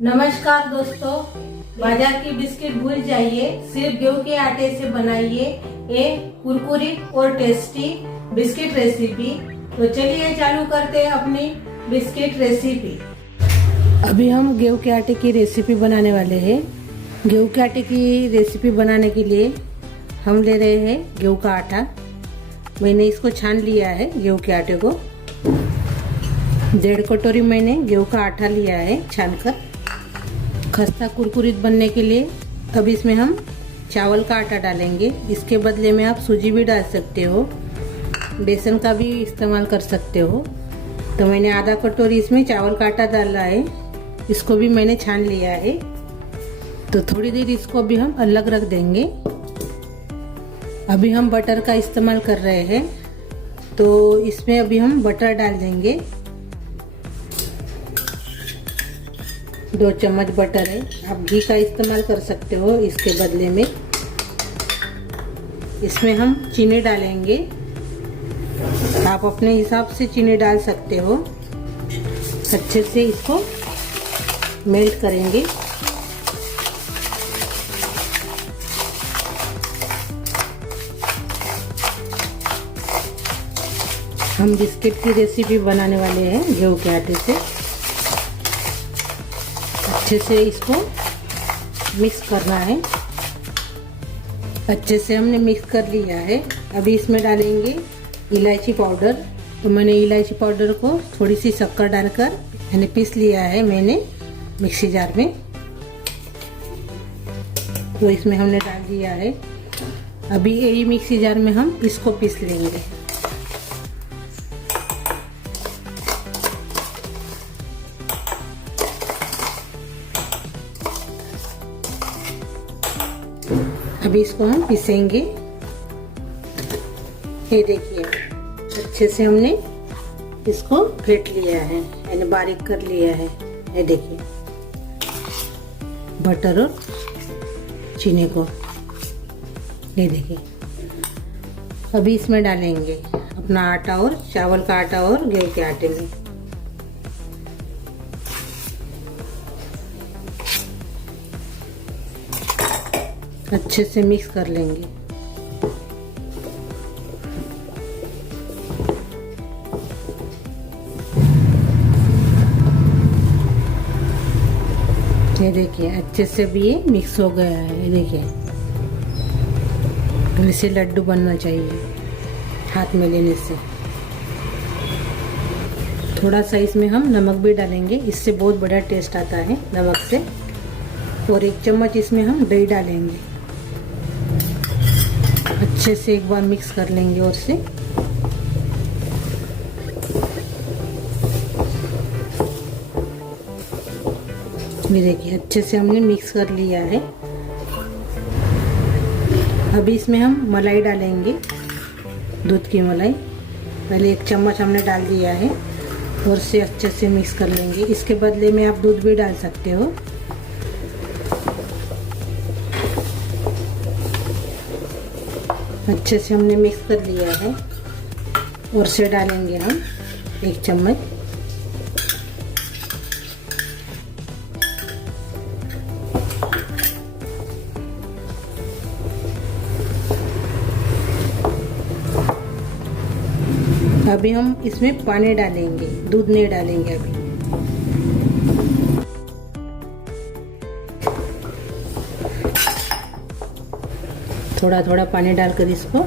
नमस्कार दोस्तों, बाजार की बिस्किट भूल जाइए, सिर्फ गेहूं के आटे से बनाइए ये कुरकुरीत और टेस्टी बिस्किट रेसिपी। तो चलिए चालू करते हैं अपनी बिस्किट रेसिपी। अभी हम गेहूं के आटे की रेसिपी बनाने वाले हैं। गेहूं के आटे की रेसिपी बनाने के लिए हम ले रहे हैं गेहूं का आटा। मैंने इसको छान लिया है गेहूं के आटे को। 1.5 कटोरी मैंने गेहूं का आटा लिया है छानकर। खस्ता कुरकुरीत बनने के लिए अब इसमें हम चावल का आटा डालेंगे। इसके बदले में आप सूजी भी डाल सकते हो, बेसन का भी इस्तेमाल कर सकते हो। तो मैंने आधा कटोरी इसमें चावल का आटा डाला है। इसको भी मैंने छान लिया है। तो थोड़ी देर इसको भी हम अलग रख देंगे। अभी हम बटर का इस्तेमाल कर रहे हैं, तो इसमें अभी हम बटर डाल देंगे। 2 चम्मच बटर है। आप घी का इस्तेमाल कर सकते हो इसके बदले में। इसमें हम चीनी डालेंगे। आप अपने हिसाब से चीनी डाल सकते हो। अच्छे से इसको मेल्ट करेंगे। हम बिस्किट की रेसिपी बनाने वाले हैं गेहूं के आटे से। अच्छे से इसको मिक्स करना है। अच्छे से हमने मिक्स कर लिया है। अभी इसमें डालेंगे इलायची पाउडर। तो मैंने इलायची पाउडर को थोड़ी सी शक्कर डालकर मैंने पीस लिया है मैंने मिक्सी जार में। तो इसमें हमने डाल दिया है। अभी यही मिक्सी जार में हम इसको पीस लेंगे। अभी इसको हम पीसेंगे। ये देखिए अच्छे से हमने इसको फेंट लिया है, यानी बारीक कर लिया है। ये देखिए बटर और चीनी को। ये देखिए अभी इसमें डालेंगे अपना आटा और चावल का आटा और गेहूं के आटे में। अच्छे से मिक्स कर लेंगे। ये देखिए अच्छे से भी ये मिक्स हो गया है। ये देखिए वैसे लड्डू बनना चाहिए हाथ में लेने से। थोड़ा सा इसमें हम नमक भी डालेंगे, इससे बहुत बड़ा टेस्ट आता है नमक से। और 1 चम्मच इसमें हम दही डालेंगे। अच्छे से एक बार मिक्स कर लेंगे और से। ये देखिए अच्छे से हमने मिक्स कर लिया है। अभी इसमें हम मलाई डालेंगे, दूध की मलाई। पहले 1 चम्मच हमने डाल दिया है और से अच्छे से मिक्स कर लेंगे। इसके बदले में आप दूध भी डाल सकते हो। अच्छे से हमने मिक्स कर लिया है और से डालेंगे हम 1 चम्मच। अभी हम इसमें पानी डालेंगे, दूध नहीं डालेंगे अभी। थोड़ा थोड़ा पानी डालकर इसको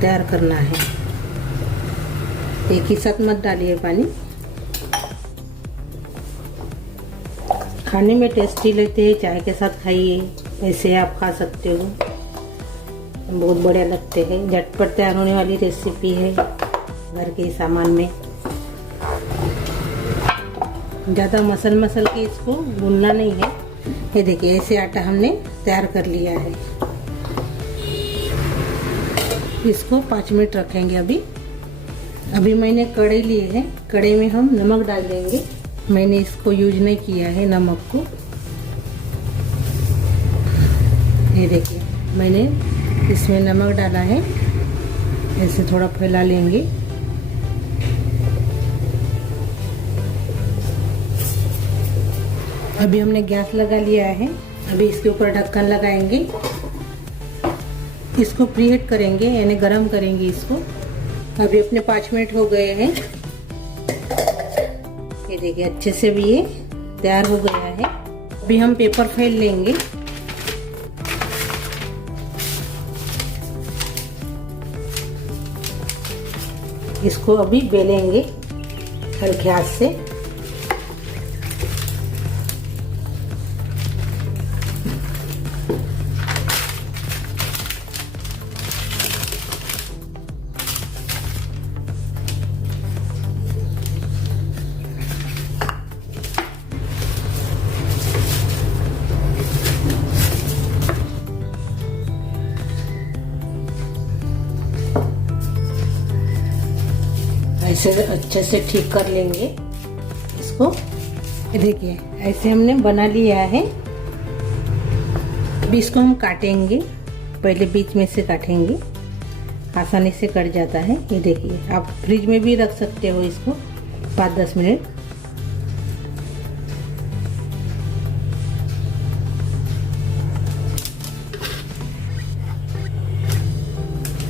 तैयार करना है। एक ही साथ मत डालिए पानी। खाने में टेस्टी लगते हैं, चाय के साथ खाइए, ऐसे आप खा सकते हो, बहुत बढ़िया लगते हैं। झटपट तैयार होने वाली रेसिपी है, घर के सामान में। ज़्यादा मसल के इसको भूनना नहीं है। ये देखिए ऐसे आटा हमने तैयार कर लिया है। इसको 5 मिनट रखेंगे। अभी मैंने कढ़ाई ली है। कढ़ाई में हम नमक डाल देंगे। मैंने इसको यूज नहीं किया है नमक को। ये देखिए मैंने इसमें नमक डाला है। ऐसे थोड़ा फैला लेंगे। अभी हमने गैस लगा लिया है। अभी इसके ऊपर ढक्कन लगाएंगे, इसको प्रीहीट करेंगे यानी गरम करेंगे इसको। अभी अपने 5 मिनट हो गए हैं। ये देखिए अच्छे से भी ये तैयार हो गया है। अभी हम पेपर फाइल लेंगे, इसको अभी बेलेंगे हल्के हाथ से। ऐसे अच्छे से ठीक कर लेंगे इसको। देखिए ऐसे हमने बना लिया है। अभी इसको हम काटेंगे, पहले बीच में से काटेंगे, आसानी से कट जाता है। ये देखिए आप फ्रिज में भी रख सकते हो इसको 5-10 मिनट।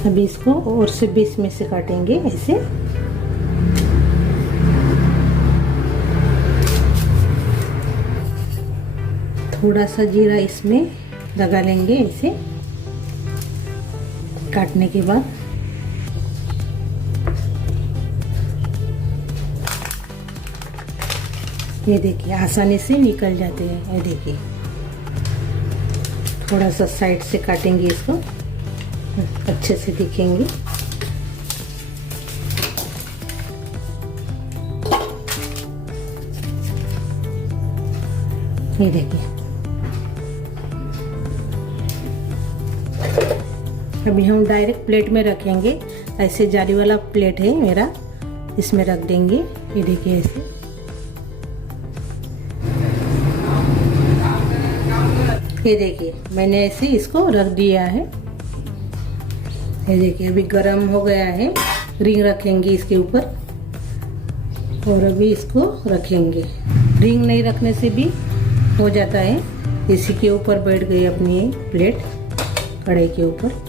अभी इसको और से बीच में से काटेंगे ऐसे। थोड़ा सा जीरा इसमें लगा लेंगे ऐसे काटने के बाद। ये देखिए आसानी से निकल जाते हैं। ये देखिए थोड़ा सा साइड से काटेंगे इसको, अच्छे से दिखेंगे। ये देखिए अभी हम डायरेक्ट प्लेट में रखेंगे। ऐसे जाली वाला प्लेट है मेरा, इसमें रख देंगे। ये देखिए ऐसे। ये देखिए मैंने ऐसे इसको रख दिया है। ये देखिए अभी गरम हो गया है। रिंग रखेंगे इसके ऊपर और अभी इसको रखेंगे। रिंग नहीं रखने से भी हो जाता है। इसी के ऊपर बैठ गई अपनी प्लेट कढ़ाई के ऊपर।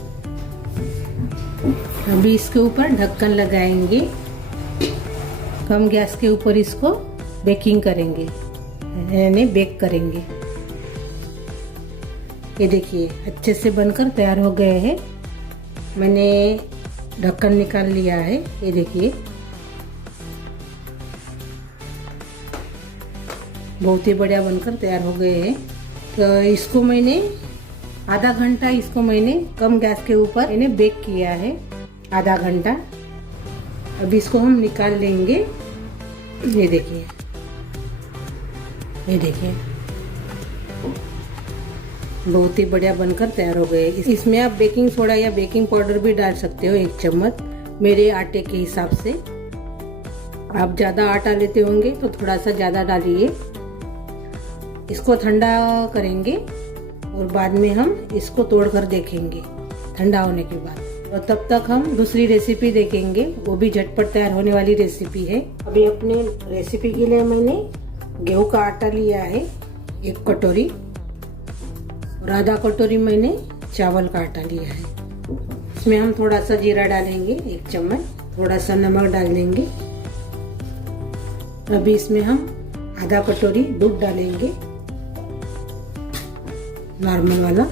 अभी इसके ऊपर ढक्कन लगाएंगे, कम गैस के ऊपर इसको बेकिंग करेंगे यानी बेक करेंगे। ये देखिए अच्छे से बनकर तैयार हो गए हैं। मैंने ढक्कन निकाल लिया है। ये देखिए बहुत ही बढ़िया बनकर तैयार हो गए हैं। तो इसको मैंने आधा घंटा कम गैस के ऊपर इन्हें बेक किया है, आधा घंटा। अभी इसको हम निकाल लेंगे। ये देखिए, ये देखिए बहुत ही बढ़िया बनकर तैयार हो गए। इसमें आप बेकिंग सोडा या बेकिंग पाउडर भी डाल सकते हो 1 चम्मच, मेरे आटे के हिसाब से। आप ज़्यादा आटा लेते होंगे तो थोड़ा सा ज़्यादा डालिए। इसको ठंडा करेंगे और बाद में हम इसको तोड़कर देखेंगे ठंडा होने के बाद। और तब तक हम दूसरी रेसिपी देखेंगे, वो भी झटपट तैयार होने वाली रेसिपी है। अभी अपने रेसिपी के लिए मैंने गेहूं का आटा लिया है 1 कटोरी और आधा कटोरी मैंने चावल का आटा लिया है। इसमें हम थोड़ा सा जीरा डालेंगे 1 चम्मच, थोड़ा सा नमक डाल देंगे। अभी इसमें हम आधा कटोरी दूध डालेंगे, नॉर्मल वाला।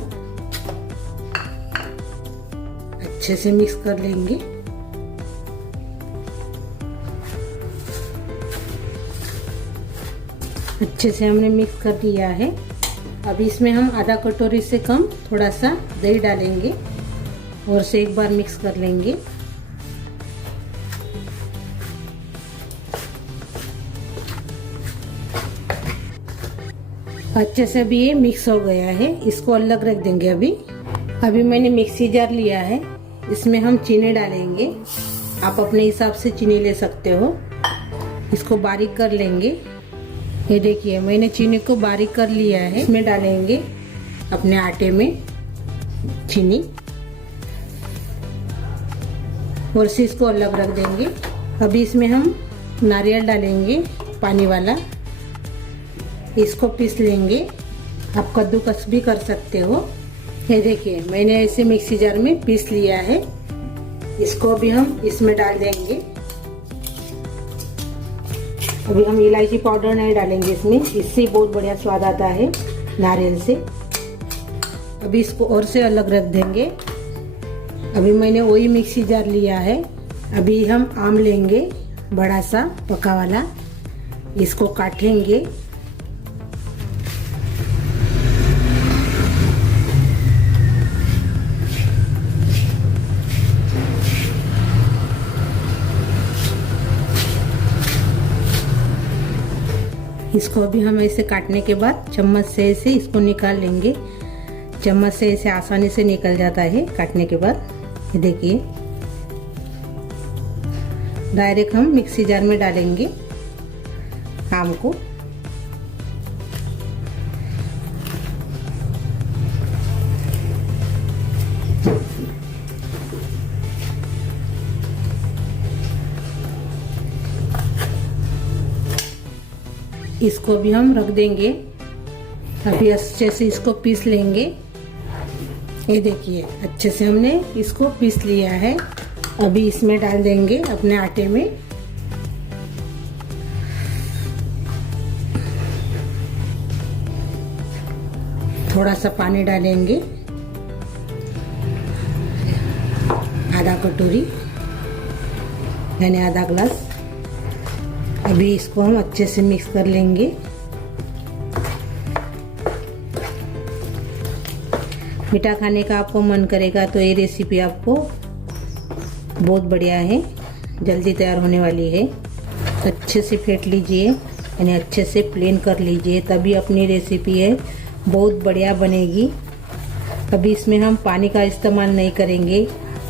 अच्छे से मिक्स कर लेंगे। अच्छे से हमने मिक्स कर दिया है। अभी इसमें हम आधा कटोरी से कम थोड़ा सा दही डालेंगे और से एक बार मिक्स कर लेंगे। अच्छे से भी ये मिक्स हो गया है। इसको अलग रख देंगे। अभी मैंने मिक्सी जार लिया है, इसमें हम चीनी डालेंगे। आप अपने हिसाब से चीनी ले सकते हो। इसको बारीक कर लेंगे। ये देखिए मैंने चीनी को बारीक कर लिया है। इसमें डालेंगे अपने आटे में चीनी और से इसको अलग रख देंगे। अभी इसमें हम नारियल डालेंगे पानी वाला। इसको पीस लेंगे। आप कद्दूकस भी कर सकते हो। ये देखिए मैंने ऐसे मिक्सी जार में पीस लिया है। इसको भी हम इसमें डाल देंगे। अभी हम इलायची पाउडर नहीं डालेंगे इसमें, इससे बहुत बढ़िया स्वाद आता है नारियल से। अभी इसको और से अलग रख देंगे। अभी मैंने वही मिक्सी जार लिया है। अभी हम आम लेंगे, बड़ा सा पका वाला, इसको काटेंगे। इसको भी हम ऐसे काटने के बाद चम्मच से ऐसे इसको निकाल लेंगे। चम्मच से ऐसे आसानी से निकल जाता है काटने के बाद। ये देखिए डायरेक्ट हम मिक्सी जार में डालेंगे आम को। इसको भी हम रख देंगे। अभी अच्छे से इसको पीस लेंगे। ये देखिए अच्छे से हमने इसको पीस लिया है। अभी इसमें डाल देंगे अपने आटे में। थोड़ा सा पानी डालेंगे, आधा कटोरी यानी आधा ग्लास। अभी इसको हम अच्छे से मिक्स कर लेंगे। मीठा खाने का आपको मन करेगा तो ये रेसिपी आपको बहुत बढ़िया है, जल्दी तैयार होने वाली है। अच्छे से फेंट लीजिए यानी अच्छे से प्लेन कर लीजिए, तभी अपनी रेसिपी है बहुत बढ़िया बनेगी। अभी इसमें हम पानी का इस्तेमाल नहीं करेंगे।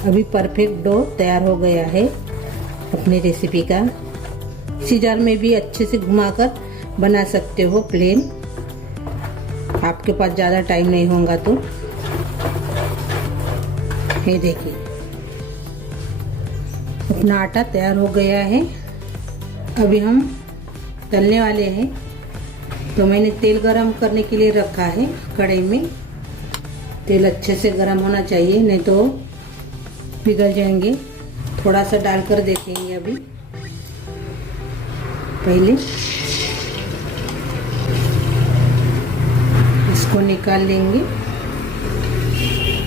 अभी परफेक्ट डो तैयार हो गया है अपनी रेसिपी का। इसी जार में भी अच्छे से घुमाकर बना सकते हो प्लेन, आपके पास ज़्यादा टाइम नहीं होगा तो। ये देखिए अपना आटा तैयार हो गया है। अभी हम तलने वाले हैं। तो मैंने तेल गरम करने के लिए रखा है कढ़ाई में। तेल अच्छे से गरम होना चाहिए, नहीं तो पिघल जाएंगे। थोड़ा सा डालकर देखेंगे। अभी पहले इसको निकाल लेंगे।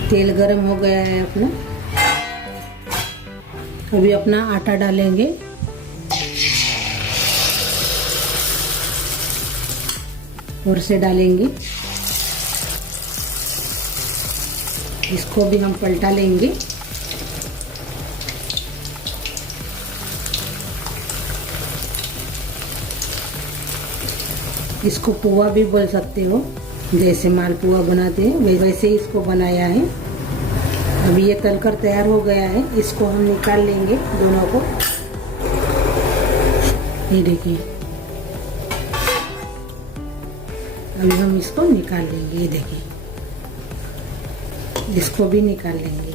तेल गरम हो गया है अपना। अभी अपना आटा डालेंगे। और से डालेंगे। इसको भी हम पलटा लेंगे। इसको पुआ भी बोल सकते हो, जैसे मालपुआ बनाते हैं वैसे ही इसको बनाया है। अभी ये तलकर तैयार हो गया है। इसको हम निकाल लेंगे दोनों को। ये देखिए अभी हम इसको निकाल लेंगे। ये देखिए इसको भी निकाल लेंगे।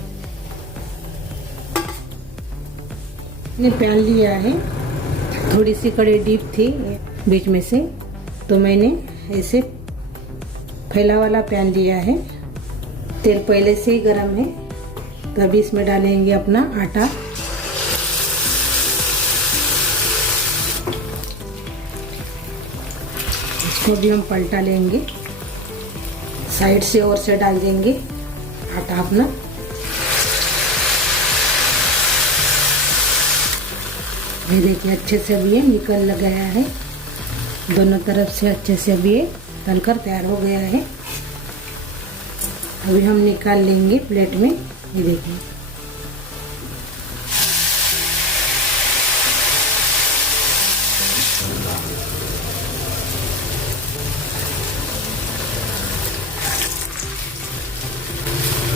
ये पैन लिया है, थोड़ी सी कड़ी डीप थी बीच में से, तो मैंने ऐसे फैला वाला पैन लिया है। तेल पहले से ही गरम है। तभी इसमें डालेंगे अपना आटा। इसको भी हम पलटा लेंगे, साइड से और से डाल देंगे आटा अपना। ये देखिए अच्छे से अभी ये निकल लग गया है। दोनों तरफ से अच्छे से अभी ये तलकर तैयार हो गया है। अभी हम निकाल लेंगे प्लेट में। ये देखिए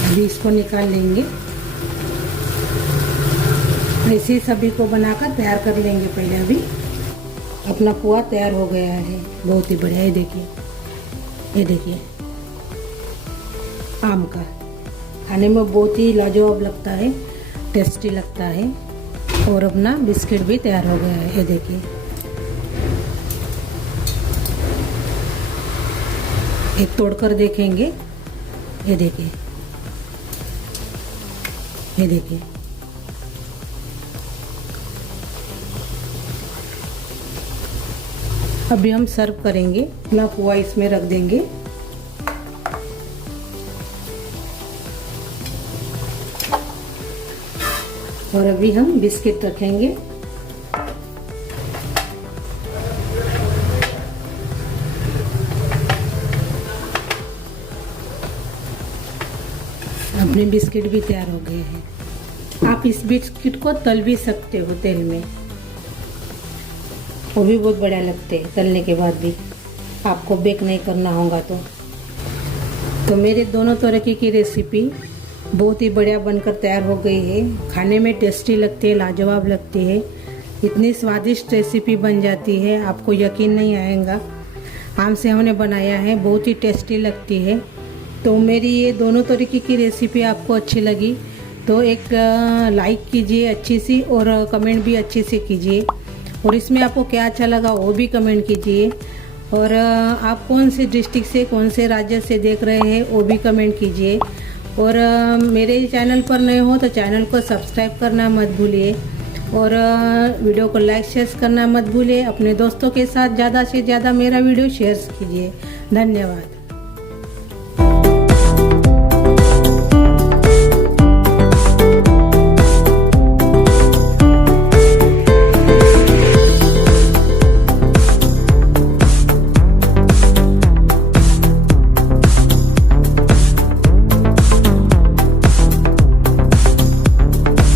अभी इसको निकाल लेंगे। ऐसे ही सभी को बनाकर तैयार कर लेंगे पहले। अभी अपना पुआ तैयार हो गया है, बहुत ही बढ़िया। ये देखिए आम का, खाने में बहुत ही लाजवाब लगता है, टेस्टी लगता है। और अपना बिस्किट भी तैयार हो गया है। ये देखिए एक तोड़कर देखेंगे। ये देखिए, ये देखिए। अभी हम सर्व करेंगे। अपना खोआ इसमें रख देंगे। और अभी हम बिस्किट रखेंगे। अपने बिस्किट भी तैयार हो गए हैं। आप इस बिस्किट को तल भी सकते हो तेल में, वो भी बहुत बढ़िया लगते हैं तलने के बाद भी, आपको बेक नहीं करना होगा तो मेरे दोनों तरीके की रेसिपी बहुत ही बढ़िया बनकर तैयार हो गई है। खाने में टेस्टी लगती है, लाजवाब लगती है। इतनी स्वादिष्ट रेसिपी बन जाती है, आपको यकीन नहीं आएगा। आम से हमने बनाया है, बहुत ही टेस्टी लगती है। तो मेरी ये दोनों तरीके की रेसिपी आपको अच्छी लगी तो एक लाइक कीजिए अच्छी सी, और कमेंट भी अच्छे से कीजिए। और इसमें आपको क्या अच्छा लगा वो भी कमेंट कीजिए। और आप कौन से डिस्ट्रिक्ट से, कौन से राज्य से देख रहे हैं वो भी कमेंट कीजिए। और मेरे चैनल पर नए हो तो चैनल को सब्सक्राइब करना मत भूलिए, और वीडियो को लाइक शेयर करना मत भूलिए। अपने दोस्तों के साथ ज़्यादा से ज़्यादा मेरा वीडियो शेयर कीजिए। धन्यवाद।